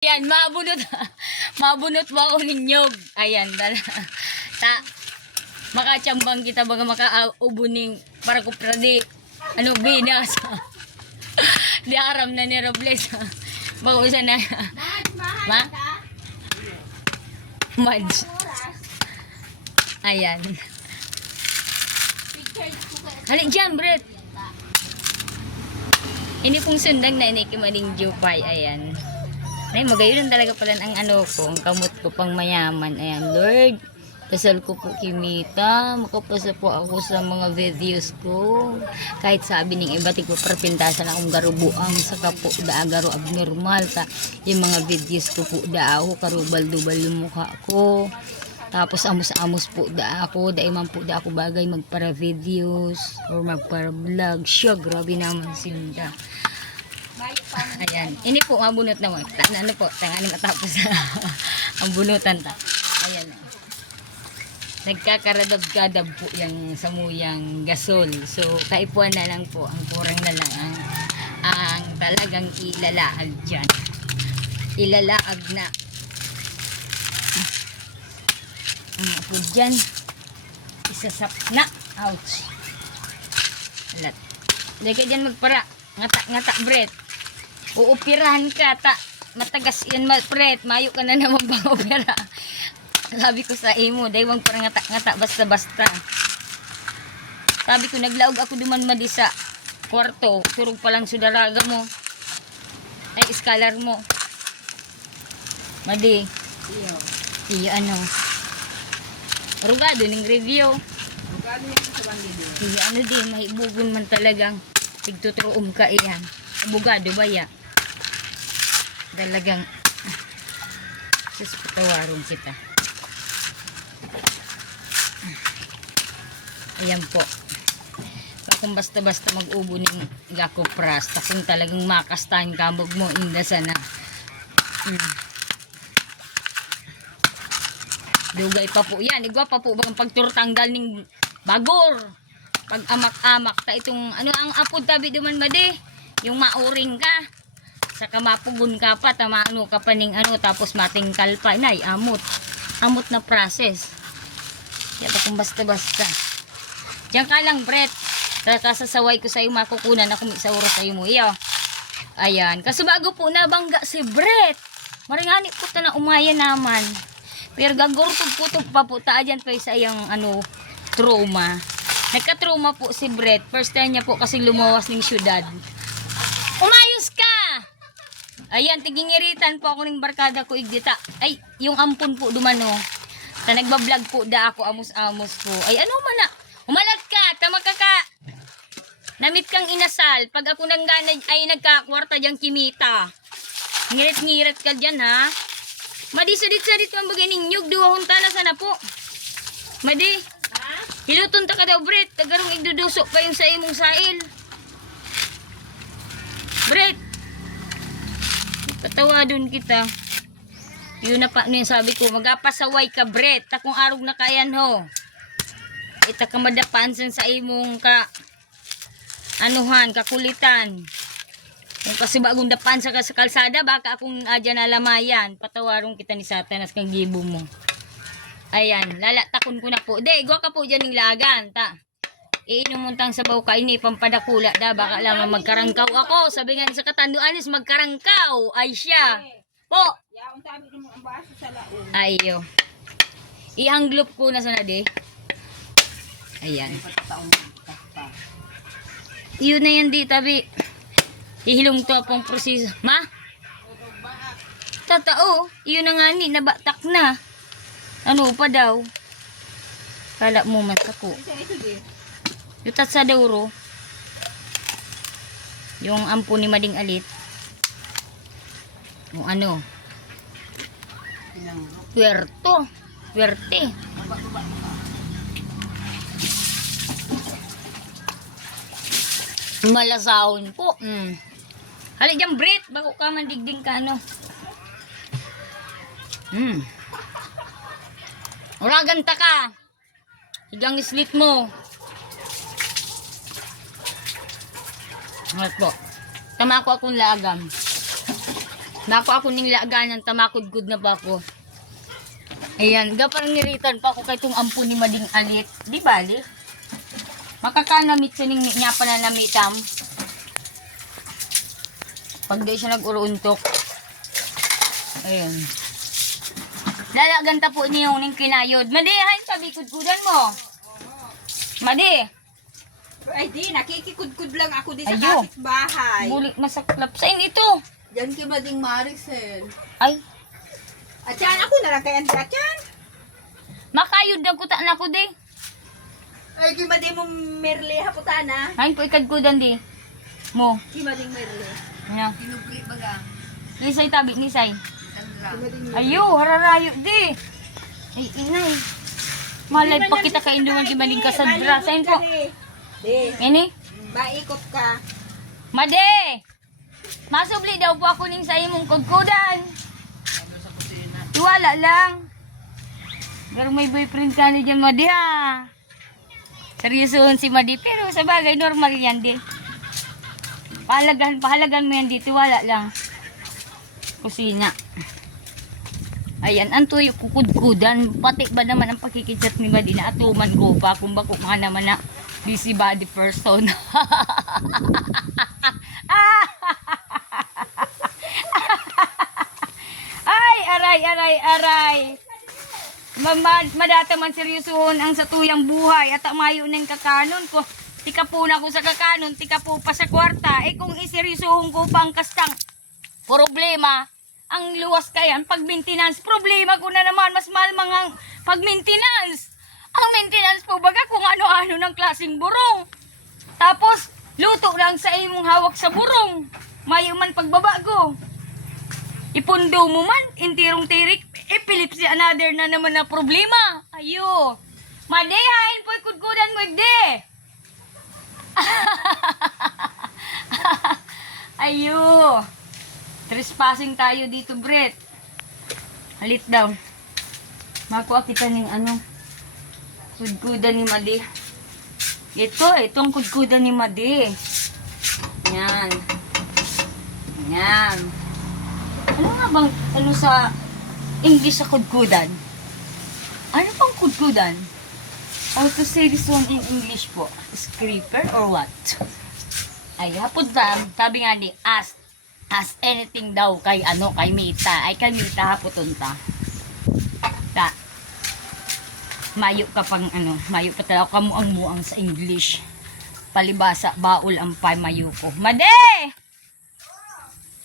Ayan, mabunot. Mabunot ba ako ninyog? Ayan, makachambang kita baga makaubuning para ko pradi. Ano, binas. Di aram na ni Robles. Bago isa na. Ma? Mads. Ayan. Halik dyan, Brett. Ini pong sundang na inikimaling Jupay. Ayan. Ay, magayon talaga pala ang ano ko, ang kamot ko pang mayaman. Ayan, Lord, dasal ko po kimita, makapasa po ako sa mga videos ko. Kahit sabi ng iba, tigpo perpintasan akong garubuang, saka po garo abnormal. Yung mga videos ko po ako, karubal-dubal yung mukha ko. Tapos amos-amos po ako, daiman po ako bagay magpara videos or magpara vlog. Siya, grabe naman sinda. Ayan, ini po mabunot na mo. Ano po, tangani matapos ang bunutan ta. Ayan. Nagkakaradab-kadab po yung samuyang gasol. So, kaipuan na lang po, ang kurang na lang ang talagang ilalaag dyan. Ilalaag na. Po dyan. Isasap na. Ouch. Alat. Hindi ka dyan magpara. Ngata, Brett. Uupirahan ka, matagas yan, Brett. Mayo ka na naman bang upira. Sabi ko sa imo, dahil wang parang ngata, basta-basta. Sabi ko, naglaog ako duman madi sa kwarto. Turog pa lang sudaraga mo. Ay, iskalar mo. Madi. Iyo, ano. Rugado ng review. Rugado yan sa bandido. Iyo, ano din, mahibugon man talagang. Tigtuturum ka iyan. Abogado ba ya? Talagang sus, patawarong kita. Ayan po. Kung basta-basta mag-ubo ng gakopras, kung talagang makastan kamog mo, inda sana. Dugay pa po yan. Igwa pa po bang pagturtanggal ng bagor. Pag amak-amak ta itong ano ang apod tabi duman madi, yung mauring ka. Saka mapugun ka pa, ano ka pa ning ano, tapos matingkal pa. Nay, amot. Amot na process. Kaya kung basta-basta. Diyan ka lang, Brett. Kasasaway ko sa'yo, makukunan ako sa oras sa'yo mo. Iyo. Ayan. Kaso bago po nabangga si Brett. Maringani po ta na umaya naman. Pero gagurtog-putog pa po ta dyan pa sa iyang ano, trauma. Nagka-trauma po si Brett. First time niya po kasi lumawas ng syudad. Umayos ka! Ayan, tigingiritan po ako ng barkada ko igdita. Ay, yung ampun po dumano. Ta nagbablog po da ako, amos-amos po. Ay, ano man na? Umalat ka, tamag ka. Namit kang inasal. Pag ako nang ganay, ay nagkakwarta diyang kimita. Ngirit-ngirit ka dyan, ha? Madi, sadit-sadit ang bagay ninyog. Duwahon na sana po. Madi. Hiluton ta ka daw, Brett. Tagarong igdudusok pa yung sa imong sail. Brett. Patawadon kita. Yun na pa yung sabi ko. Magapasaway ka, Brett. Takong arog na kayan ho. Ita ka madapansan sa imong anuhan, kakulitan. Kung kasi bagong dapansa ka sa kalsada, baka akong adya na lamayan. Patawarong kita ni Satanas kang gibo mo. Ayan, lalatakon ko na po. De, gwa ka po dyan ng lagan, ta. Iinumuntang sabaw ka, ini pampadakula da. Baka lang magkarangkaw ako. Sabi nga sa katanduanis, magkarangkaw. Ay siya. Po. Ayo. Ihanglop ko na sana, de. Ayan. Yun na yan, di, tabi. Ihilong to pong proseso. Ma? Tatao. Yun na nga ni, nabatak na. Ano pa daw? Kala mo matako. Yutat sa dawro. Yung ampo ni Mading Alit. Yung ano? Puerto. Puerte. Malasahon po. Hali dyan, Brett. Bago ka mandigding ka, ano? Uragan ta ka. Higang islit mo. Ano po? Tama ko akong lagam. Nako ako ning laagan ng tamakod good na ba ako. Ayan, parang niritan pa ako kay itong ampo ni Mading Alit. Di bali? Makakanamit siya ning niya pananamitam. Pag di siya nag-uruntok. Ayan. Lalagan ta po niyo ning kinayod. Madi, hain sa bikod-kudan mo. Madi. Ay di, nakikikudkud lang ako di sa Ayo. kapitbahay. Bulik masaklap. Saan ito? Diyan kay Mading Maricel. Ay, Atyan, ako na lang kay Auntie Atyan. makayod na kuta na ko di. Ay, kay Mading mo Merle haputana. Hain po ikad-kudan di. Mo. Kay Mading Merle. Ayan. Tinupli baga. Nisay tabi, nisay. Kay Mading Merle. Ayo, hararayo di. Ay, inay. Malay pa kita ka indungan di maling kasadra. Saan po? Di, Ini? baikot ka. Made! Masubli daw po ako ning sa imong kudkudan. Iwala lang. Pero may boyfriend ka na dyan, Made ha. Seryosohon si Made. Pero sa bagay, normal yan di. Pahalagan mo yan di. Tiwala lang. Kusina. Ayan, ang tuyo kukudkudan. Pati ba naman ang pakikichat ni Made na atuman ko pa kung bako nga naman na busy body person. Ay, aray. Madata man seryosohon ang sa tuyang buhay at mayo ng kakanon ko. Tika po na ko sa kakanon, tika po pa sa kwarta. Eh kung iseryosohon ko pang kastang problema, ang luwas kayan, pag maintenance, problema ko na naman, mas mahal mga pag maintenance. Ang maintenance po baga kung ano-ano ng klaseng burong. Tapos, luto lang sa imong hawak sa burong. Mayo man pagbabago. Ipundo mo man, intirong tirik, ipilip si another na naman na problema. Ayo. Made, hain po ikudkudan mo, igde. Ayo. Trespassing tayo dito, Brett. Halit daw. Makuha kita ng ano, kudkudan ni Made. Itong kudkudan ni Made. Yan. Yan. Ano nga bang, ano sa English sa kudkudan? Ano pang kudkudan? How to say this one in English po? Scraper or what? Ay, hapon sabi nga ni, ask anything daw kay Mita. Ay, kay Mita hapoton ta. Mayo ka pang mayo pa talaga kamuang-muang sa English. Palibasa, baul ang pamayo ko. Made!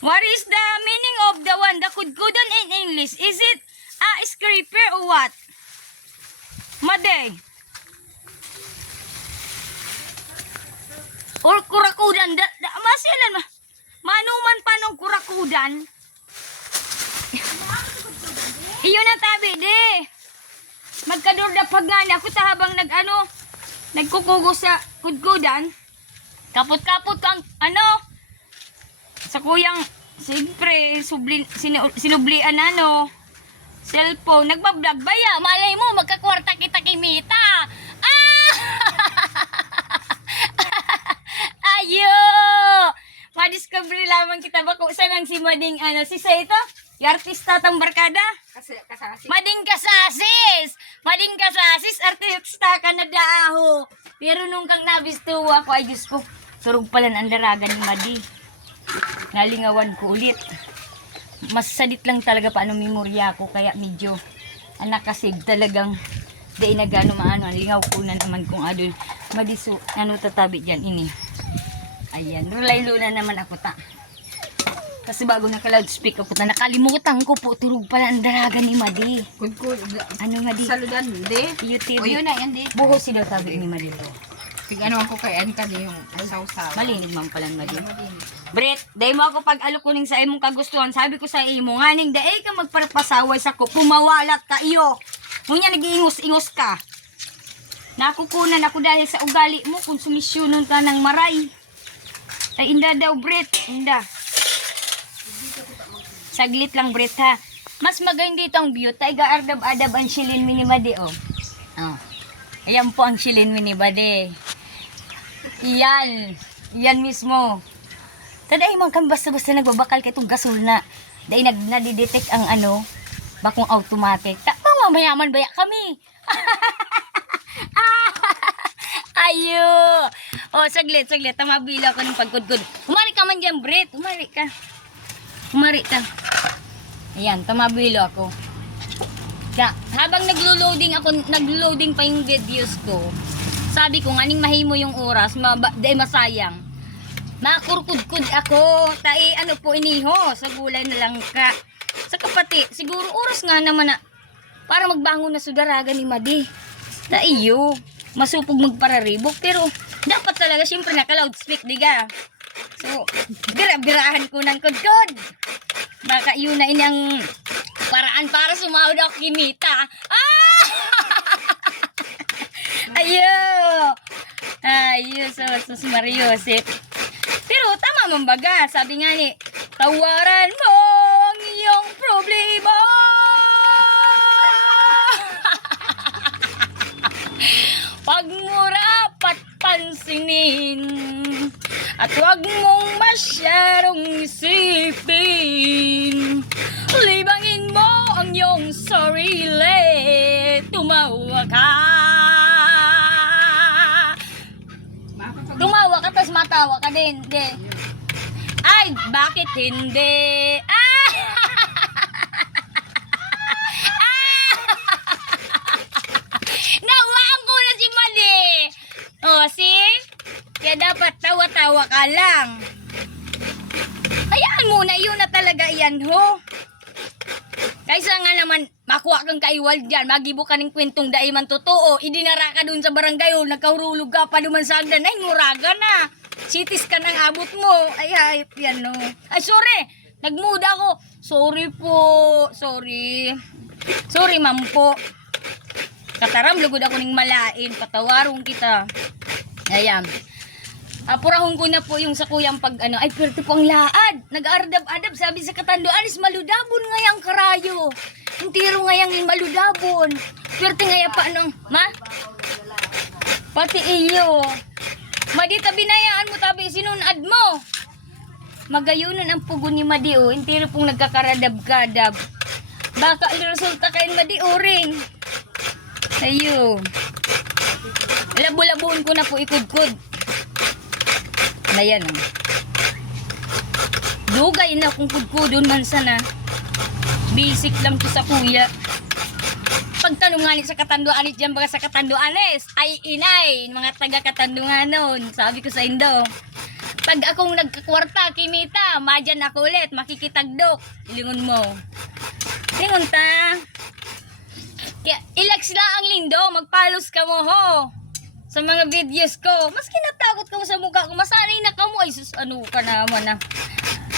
What is the meaning of the one, the kudkudan in English? Is it a scraper or what? Made? Or kurakudan? Masilan manuman pa nung kurakudan? Iyon na tabi, de. Magkadurdapag nga na ako habang nagkukugo sa kudkudan. Kapot-kapot kang sa kuyang siyempre sinublian cellphone, nagbablog baya, malay mo magkakwarta kita kay Mita. Ayo, madiscovery lamang kita ba kung saan ang si Mading si Seito, yung artista tang barkada. Kasasi. Mading kasasis, artista ka na daaho. Pero nung kang nabistuwa ako, ay Diyos ko, surog pala ang daraga ni Madi. Nalingawan ko ulit. Masasadit lang talaga paano memorya ko, kaya medyo nakasave talagang di na gano'n maano. Lingaw ko na naman kung adon. Madiso, tatabi dyan, ini. Ayan, rulay na naman ako ta. Kasi bago naka-loudspeak ako ta, nakalimutan ko po, turog pala ang daraga ni Madi. Kudkud. Ano Madi? Saludan, di. YouTube. O yun na, yan di. Buho si daw tabi ni Madi. Tig-ano ako kay Anka di yung sausaw. Malinig man pala Madi. Brett, day mo ako pag alukuning sa imong kagustuhan, sabi ko sa imo, nganing day ka magparapasaway sa ko, pumawalat ka iyo. Munya nag-iingos-ingos ka. Nakukunan ako dahil sa ugali mo, konsumisyonon ka ng maray. Ay, inda daw, Brett. Inda. Saglit lang, Brett, ha. Mas maganda dito ang view. Taiga ardab-adab ang shilin minibade, oh. Oh. Ayan po ang shilin minibade. Iyan. Iyan mismo. Taday man kami basta-basta nagbabakal kay itong gasol na. Dahil nadidetect ang ano, bakong automatic. Mga mayaman baya kami. Ayo. Oh, saglit. Tamabila ako ng pagkudkod. Humari ka man dyan, Brit. Humari ka. Ayan, tamabilo ako. Kaya, habang naglo-loading pa yung videos ko, sabi ko, nganing mahimo yung oras, dahil masayang. Makurkudkud ako. Tai, ano po iniho, sa gulay na lang ka. Sa kapati, siguro oras nga naman na, para magbangon na sudaraga ni Madi. Iyo, masupog magpararibok, pero dapat talaga, syempre naka-loudspeak, diga. So, birahan ko ng kudkod. Baka yun na inyang paraan para sumahod ako kinita. Ayo, sus Mariosip. Pero tama mambaga, sabi nga ni, tawaran mo ang iyong problema. Pag murapat pansinin at wag mong masyadong isipin, libangin mo ang iyong sarili, tumawa ka tas matawa ka din. Ay, bakit hindi? Nawaan ko na si Madi. Oh, see? Kaya dapat tawa-tawa ka lang. Hayaan mo na, yun na talaga yan, ho. Kaysa nga naman, makuha kang kaiwal dyan, magibo ka ng kwentong daiman totoo, idinara ka dun sa barangay, nagkahurulog ka pa duman sa agdan, ay, nguraga na. Sitis ka ng abot mo. Ay, hayop yan, no. Ay, sorry. Nagmuda ako. Sorry po. Sorry, ma'am po. Kataram, lugod ako ng malain. Patawarong kita. Ayan. Purahon ko na po yung sa kuyang pag ano. Ay, pero po ang laad. Nag-ardab-adab. Sabi sa katanduan is maludabon ngayang karayo. Yung tiro ngayang maludabon. Pero ngaya pa anong, ma? Pati iyo. Madi, tabi binayaan mo, tabi sinunad mo. Magayunan ang pugo ni Madi, oh. Intiro pong nagkakaradab-kadab. Baka resulta kain Madi, oh, ring. Ayo. Labo-labuhon ko na po ikudkod. Ayan, oh. Dugay na kung kudkudon man sana. Basic lang to sa kuya. Pagtanunganit sa katanduanit dyan, baga sa katanduanes, ay inay, mga taga-katandunganon, sabi ko sa Indo. Pag akong nagkakwarta, kimita, madyan ako ulit, makikitagdok, ilingon mo. Lingon ta. Kaya, ilax lang ang lindo, magpalos ka mo, ho. Sa mga videos ko, mas kinatakot ka mo sa mukha ko, masanay na ka mo, ay sus, ano ka naman na.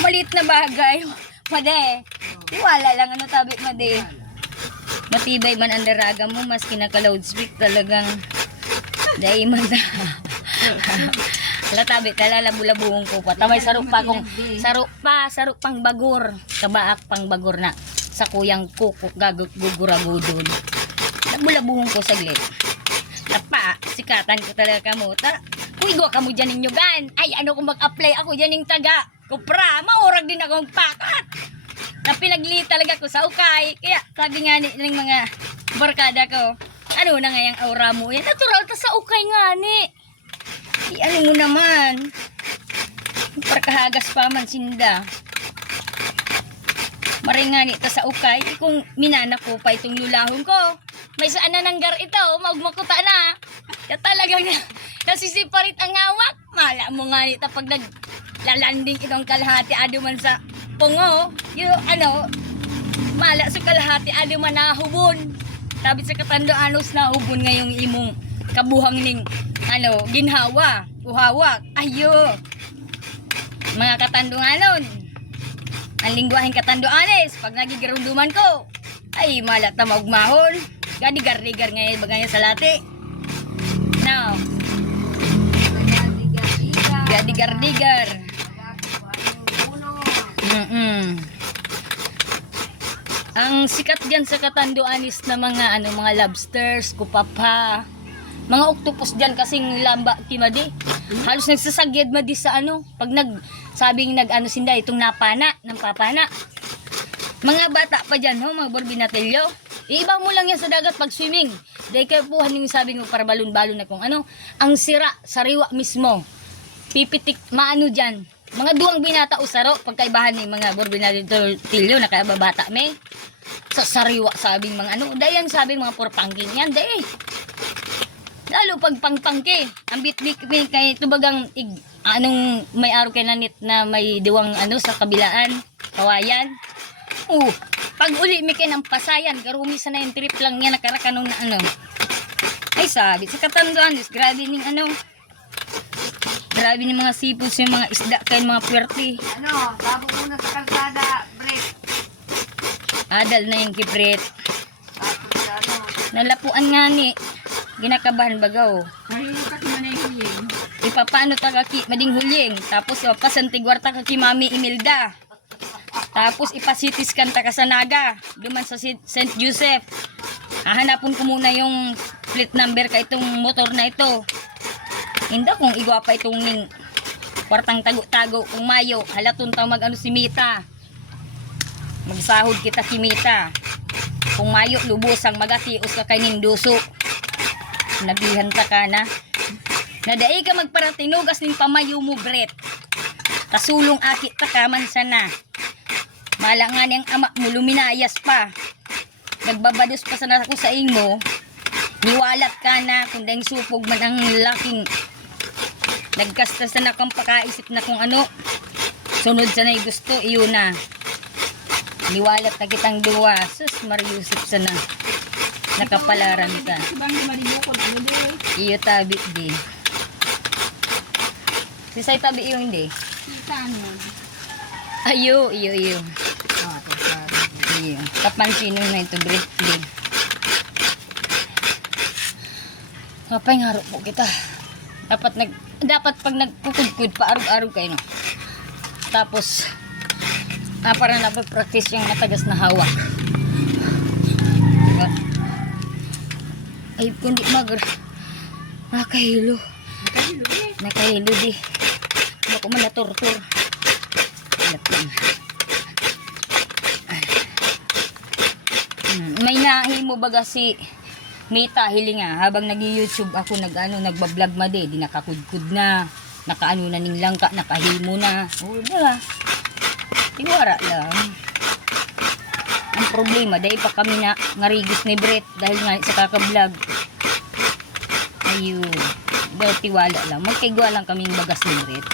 Malit na bagay. Made, tiwala lang, ano tabi, Made. Matibay man ang daraga mo, mas kinaka-loudspeak talagang dahil man na. Latabi, talalabu-labuhong ko pa. Tamay sarok pang bagor. Kabaak pang bagor na. Sa kuyang kuko, guguragudon. Labu-labuhong ko saglit. Tapa, sikatan ko talaga mo. Kuigo ka mo dyan ninyo gan. Ay, ano kung mag-apply ako dyan ng taga. Kupra, maurag din akong pakat. Na pinagli talaga ko sa ukay. Kaya sabi nga ng mga barkada ko, ano na nga yung aura mo? Yan, natural ta sa ukay nga ni. Ano mo naman? Parkahagas pa man sinda. Maringani ta sa ukay. Kung minana ko pa itong lulahon ko. May saan na nanggar ito. Magmakuta na. Kaya talagang nasisiparit ang hawak. Mala mo nga nita pag naglalanding itong kalahati ado man sa pungo, yung ano, mala sa kalahati, adi man nahubon. Sabi sa katanduanos, nahubon ngayong imong kabuhang ning, ano, ginhawa, uhawak, ayo. Mga katanduanon, ang lingwahin katanduanes, pag nagigarunduman ko, ay, mala tamagmahon, gadigar-digar ngayon, bagay sa lati. Now, gadigar-digar. Ang sikat diyan sa katanduanis na mga ano, mga lobsters, kupapa, mga octopus diyan kasing lamba kimadi. Halos nagsasagyad madi sa ano, pag sabing nag ano sinda itong napana, ng papana. Mga bata pa dyan, ho, mga borbinatilyo. Iiba mo lang yan sa dagat pag swimming. Dahil kayo puhan yung sabi mo para balon-balon na kung ano. Ang sira, sariwa mismo. Pipitik, maano dyan. Mga duwang binata o saro, pagkaibahan ni mga borbinatilyo na kaya babata may. Sa sariwa sabing mga ano. Dahil yan sabing mga purpangking yan, dahil. Lalo pag pangpangke. Ang bitbit kay tubagang anong may araw kay nanit na may diwang ano sa kabilaan. Kawayan. Pag uli may ng pasayan, karumi sana yung trip lang niya nakarakanong na ano. Ay sabi, sa katanduan, grabe ning ano. Grabe ning mga sipos yung mga isda kay mga puwerte. Ano, babo muna sa kalsada, break. Adal na yung kipret. Tapos ano, Nalapuan nga ni. Ginakabahan bagaw. mahihikat mo na yung hiling. Ipapano ta kaki mading huling. Tapos ipasantigwar ta kaki Mami Imelda. Tapos ipasitiskan ta ka sa Naga. Duman sa St. Joseph. Hahanapon ko muna yung plate number ka itong motor na ito. Hindi kung igwapa itong ning kwartang tago-tago kung Mayo. Halaton ta mag ano si Mita. Magsahod kita si Mita. Kung Mayo lubusang magatios ka kay ning duso. Nabihan ta ka na. Nadaay ka magparatinugas ning pamayo mo, Bret. Kasulong akit ta ka man sana. Mala nga niyang ama mo luminayas pa. Nagbabados pa sana ako sa imo. Niwalat ka na kung dahing supog man ang laking. Nagkasta sana kang pakaisip na kung ano. Sunod sana yung gusto, iyon na. Niwalat na kitang duwa. Sus, Mariusip sana. Nakapalaran ka. Iyo tabi di. Sisay tabi iyo hindi. Ayo, iyo. Iyo. Kapansinin na ito, Britney. Kapay nga po kita. Dapat pag nagkukudkud pa araw-araw kayo, no? Tapos, para napag-practice yung matagas na hawak. Ay, kundi nakahilo. Nakahilo di. Ano ko man naturtur. May nahimo baga si Mita hilinga habang nag-YouTube ako nagbablog made di nakakudkud na nakaano na ning langka nakahimo na diba tiwara lang ang problema dahil pa kami na ngarigis ni Brett dahil nga sa kakablog ayun dahil tiwala lang magkaigwa lang kaming bagas ni Brett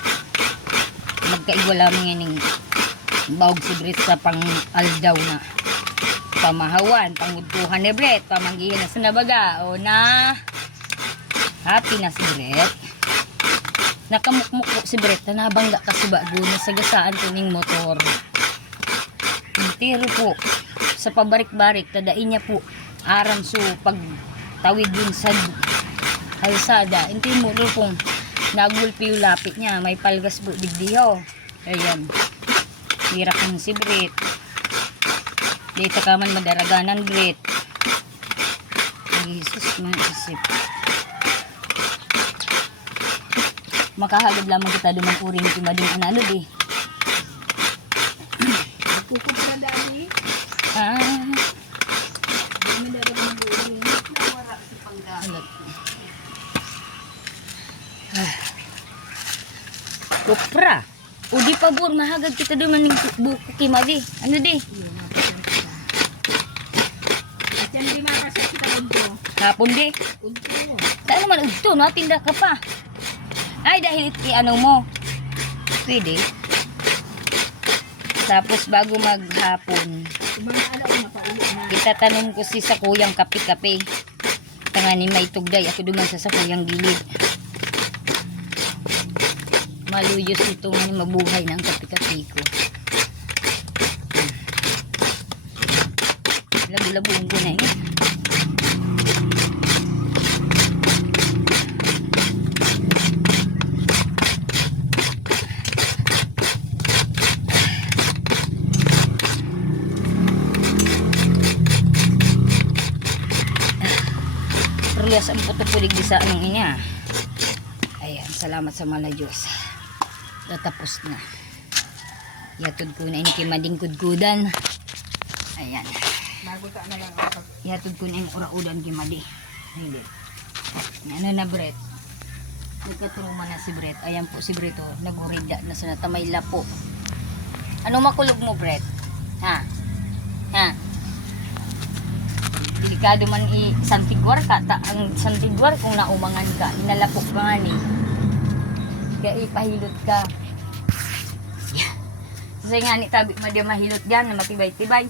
magkaigwa lang ng bawag si Brett sa pang aldaw na pamahawan, pangudtuhan ni Brett, pamanggihin na sa nabaga, o na happy na si Brett. Nakamukmuk po si Brett, na nabangga kasi bago na sagasaan ko ning motor. Pero po, sa pabarik-barik, tadain niya po, aram so, pag tawid din sa kalsada, hindi mo ro pong nagulpi yung lapit niya, may palgas po digdiho. Ayan, hirap ng si Brett. Dito ka man madaraganan, Brett. Jesus, man isip. Makahagad lamang kita dumang uring timading analo, di. Kukub na dali. Hindi na ba mag-uling? Nawara si Pangga. Kupra. O di pa bur, mahagad kita duman ng buko kimadi. Ano di? Yan di makasya kita udto. Hapon di. Udto. Saan naman udto, no? Tinda ka pa. Ay, dahil ano mo. Pwede. Tapos bago maghapon, Mga alaw na pauwi na. kita tanong ko si sa kuyang kape-kape. Tanga ni may tugday. Ako duman sa kuyang gilid. Maluyos ito nga ni mabuhay ng kape-kape ko. Labu-labuin ko na yun. Rulias ang puto-pulig di sa anong inya. Ayan, salamat sa mala Diyos. Tatapos na. Yatod ko na ini kimading kudkudan. Ayan. Bago ta na lang ako. Ihatod ko na yung ura-udan gimadi. Hindi. Ano na Brett? Nagkatruma na si Brett. Ayan po si Brett oh. Nagurida na sa natamay lapo. Ano makulog mo Brett? Ha? Ha? Delikado man santigwar ka. Ang santigwar kung naumangan ka. Inalapok ka nga ni. Kaya ipahilot ka. Yeah. Kasi nga ni tabi madya mahilot dyan na matibay-tibay.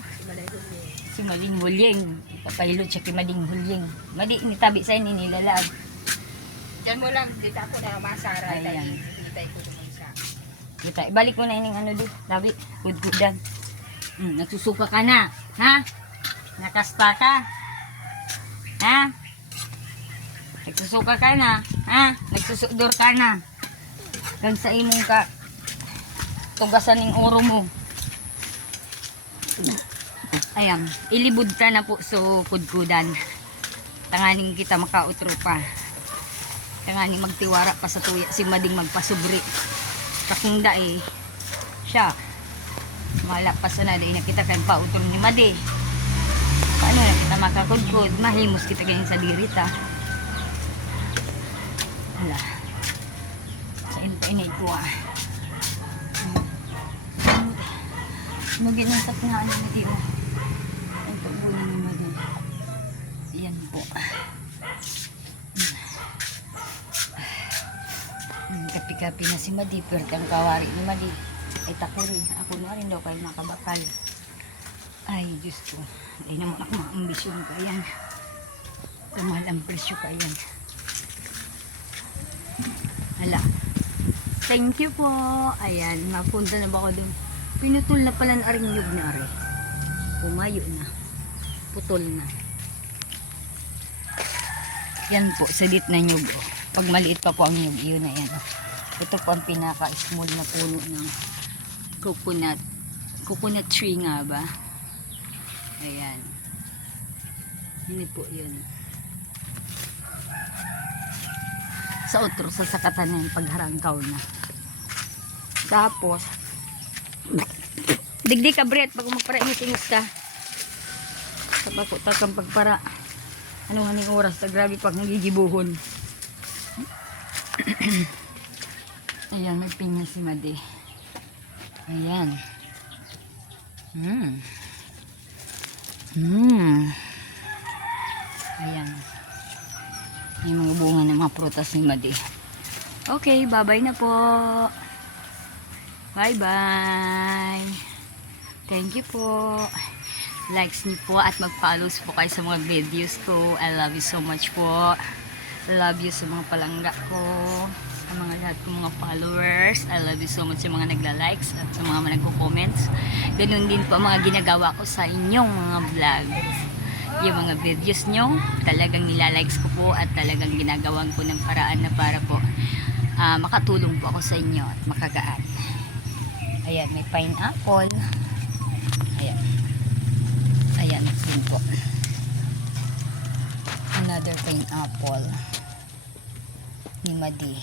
Si Mading Hulyeng. Papahilot siya kay Mading Hulyeng. Madi ni tabi sa nilalag. Diyan mo lang, dito ako na masara. Ayan. Ditay ko naman sa. Dito, ibalik mo na ining ano di. Tabi, hudhudan. Nagsusuka ka na. Ha? Nakasta ka. Ha? Nagsusuka ka na. Ha? Nagsusudor ka na. Gan sa imong ka. Tugasan ng oro mo. Ayan, ilibod ka na po so kudkudan. Tanganing kita makautro pa. Tanganing magtiwara pa sa tuya si Mading magpasubri. Kakunda eh, siya. Malapas na dahil nakita kayong pautro ni Madi. Paano na kita makakudkud? Mahimos kita ganyan sa dirita. Hala. Sa inay ko ah. Nugin ng saknaan ni Madi oh. Ni Madi. Yan po. Kapi-kapi na si Madi. Pero ang kawari ni Madi. Ay takuri. Ako na rin daw kayo nakabakal. Ay Diyos ko. Ay naman ako maambisyon ka yan. Kamahal ang presyo ka yan. Hala. Thank you po. Ayan. Mapunta na ba ako doon? Pinutol na pala na aring yug na ari. Pumayo na. Putol na. Yan po, salit na nyug. Oh. Pag maliit pa po ang nyug, yun na yan. Oh. Ito po ang pinaka-small na puno ng coconut. Coconut tree nga ba? Ayan. Yun po yun. Sa otro, sa sakatan na yung pagharangkaw na. Tapos, digdi ka Brett, pag magpara tingos ka. Sabako takang pagpara. Ano haning oras na grabe pag nagigibuhon. Ayan, may pinya si Madi. Ayan. Ayan. Yung mga bunga ng mga prutas ni Madi. Okay, bye-bye na po. Bye-bye. Thank you po. Likes niyo po at mag-follows po kayo sa mga videos ko. I love you so much po. I love you sa mga palangga ko. Sa mga lahat kong mga followers. I love you so much sa mga nagla-likes at sa mga nagko-comments. Ganun din po ang mga ginagawa ko sa inyong mga vlogs. Yung mga videos nyo, talagang nilalikes ko po at talagang ginagawan ko ng paraan na para po makatulong po ako sa inyo at makagaan. Ayan, may pineapple. Ayan. Ayan, yun po. Another pineapple ni Madi.